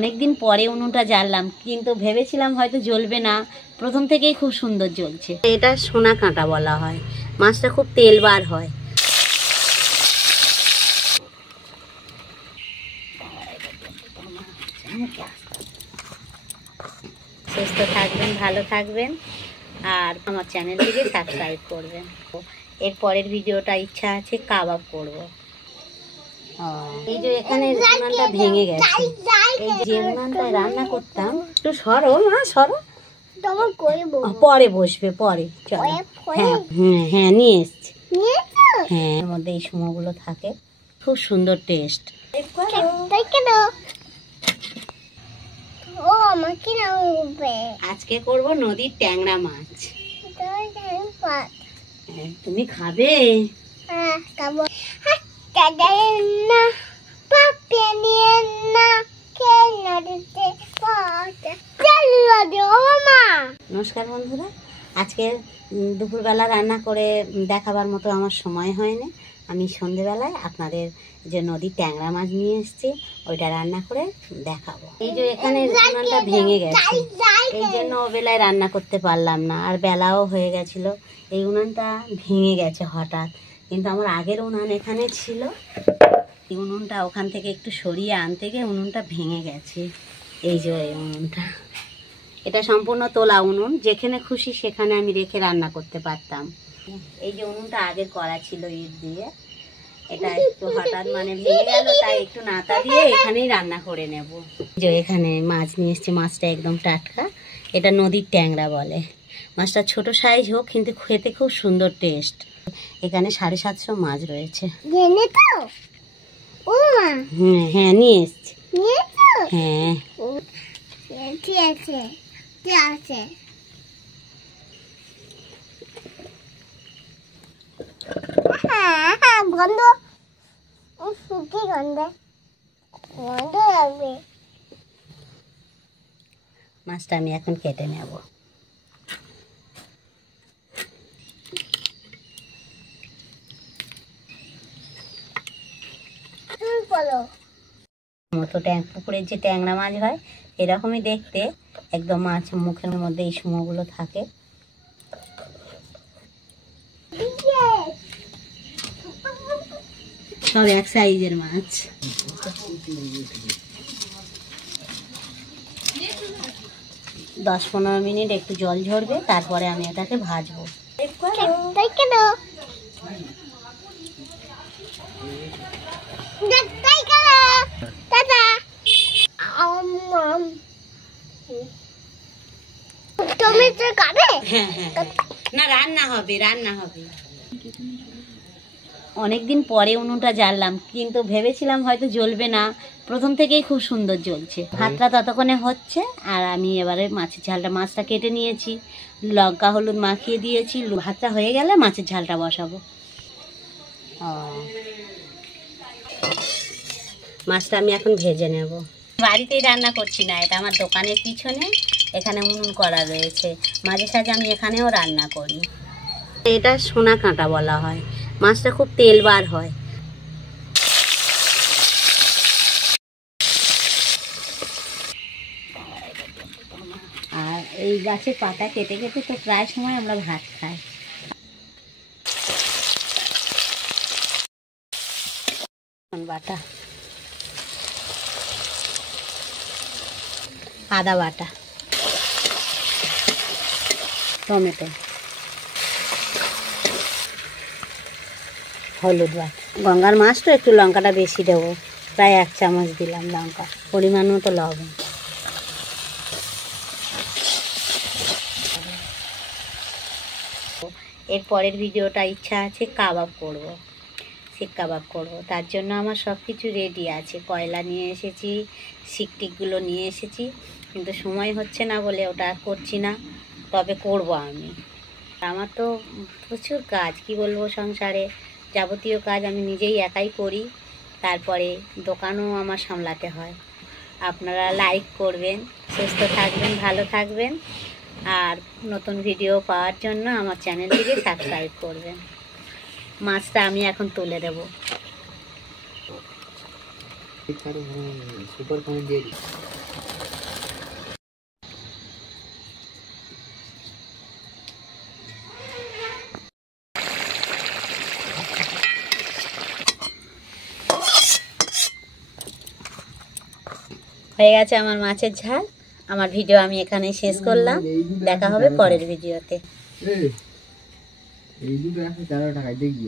অনেকদিন পরে উনুনটা জ্বাললাম, কিন্তু ভেবেছিলাম হয়তো জ্বলবে না। প্রথম থেকেই খুব সুন্দর জ্বলছে। এটা সোনা কাঁটা বলা হয়। মাছটা খুব তেল বার হয়। সুস্থ থাকবেন, ভালো থাকবেন, আর আমার চ্যানেলটিকে সাবস্ক্রাইব করবেন। এর পরের ভিডিওটা ইচ্ছা আছে কাবাব করব। এই যে এখানে উনানটা ভেঙে গেছে। এই যে উনানটায় রান্না করতাম, একটু সরো মা, সরো, পরে বসবে, পরে চলো। হ্যাঁ হ্যাঁ হ্যাঁ, নিয়ে এসছি। হ্যাঁ, এর মধ্যে এই সময়গুলো থাকে, খুব সুন্দর টেস্ট। আজকে করব নদীর ট্যাংরা মাছ। তুমি খাবে? নমস্কার বন্ধুরা, আজকে দুপুরবেলা রান্না করে দেখাবার মতো আমার সময় হয়নি। আমি সন্ধেবেলায় আপনাদের যে নদীর ট্যাংরা মাছ নিয়ে এসেছি, ওইটা রান্না করে দেখাবো। এই যে এখানে উনানটা ভেঙে গেছে, এই জন্য বেলায় রান্না করতে পারলাম না, আর বেলাও হয়ে গেছিল। এই উনানটা ভেঙে গেছে হঠাৎ, কিন্তু আমার আগের উনান এখানে ছিল। এই উনুনটা ওখান থেকে একটু সরিয়ে আনতে গিয়ে উনুনটা ভেঙে গেছে। এই যে এই উনুনটা, এটা সম্পূর্ণ তোলা উনুন, যেখানে খুশি সেখানে আমি রেখে রান্না করতে পারতাম। এই যে উনুনটা আগের করা ছিল ইট দিয়ে, এটা একটু হঠাৎ ভেঙে গেল, তাই একটু নাতা দিয়ে এখানেই রান্না করে নেব। যে এখানে মাছ নিয়ে এসছি, মাছটা একদম টাটকা। এটা নদীর ট্যাংরা বলে। মাছটা ছোট সাইজ হোক, কিন্তু খেতে খুব সুন্দর টেস্ট। এখানে 750 মাছ রয়েছে। হ্যাঁ হ্যাঁ, নিয়ে এসছি। হ্যাঁ মাছটা আমি এখন কেটে নেব। মতো পুকুরের যে ট্যাংরা মাছ হয় এরকমই দেখতে, একদম মাছ মুখের মধ্যে এই সুমোগুলো থাকে। সব এক সাইজের মাছ। দশ 15 মিনিট একটু জল ঝরবে, তারপরে আমি এটাকে ভাজবো। না, রান্না হবে, রান্না হবে। অনেকদিন পরে উনুনটা জ্বাললাম, কিন্তু ভেবেছিলাম হয়তো জ্বলবে না। প্রথম থেকেই খুব সুন্দর জ্বলছে। ভাতটা ততক্ষণে হচ্ছে, আর আমি এবারে মাছের ঝালটা, মাছটা কেটে নিয়েছি, লঙ্কা হলুদ মাখিয়ে দিয়েছি। ভাতটা হয়ে গেলে মাছের ঝালটা বসাবো। মাছটা আমি এখন ভেজে নেব। বাড়িতেই রান্না করছি না, এটা আমার দোকানের পিছনে, এখানে উনুন করা রয়েছে। মাঝে সাঝে আমি এখানেও রান্না করি। এটা সোনা কাঁটা বলা হয়। মাছটা খুব তেল বার হয়। আর এই গাছের পাতা কেটে কেটে তো প্রায় সময় আমরা ভাত খাই। বাটা, আদা বাটা, টমেটো, হলুদ বাটা। গঙ্গার মাছ তো একটু লঙ্কাটা বেশি দেবো, প্রায় 1 চামচ দিলাম লঙ্কা, পরিমাণ মতো লবণ। এর পরের ভিডিওটা ইচ্ছা আছে কাবাব করব, শিক কাবাব করব। তার জন্য আমার সব কিছু রেডি আছে। কয়লা নিয়ে এসেছি, শিকটিকগুলো নিয়ে এসেছি, কিন্তু সময় হচ্ছে না বলে ওটা করছি না। তবে করব আমি। আমার তো প্রচুর কাজ, কি বলবো, সংসারে যাবতীয় কাজ আমি নিজেই একাই করি। তারপরে দোকানও আমার সামলাতে হয়। আপনারা লাইক করবেন, সুস্থ থাকবেন, ভালো থাকবেন, আর নতুন ভিডিও পাওয়ার জন্য আমার চ্যানেলটিকে সাবস্ক্রাইব করবেন। মাছটা আমি এখন তুলে দেব। সুপার কমেন্ট দিয়ে হয়ে গেছে আমার মাছের ঝাল। আমার ভিডিও আমি এখানেই শেষ করলাম, দেখা হবে পরের ভিডিওতে। এই দুটো 113 টাকায় দেখবি।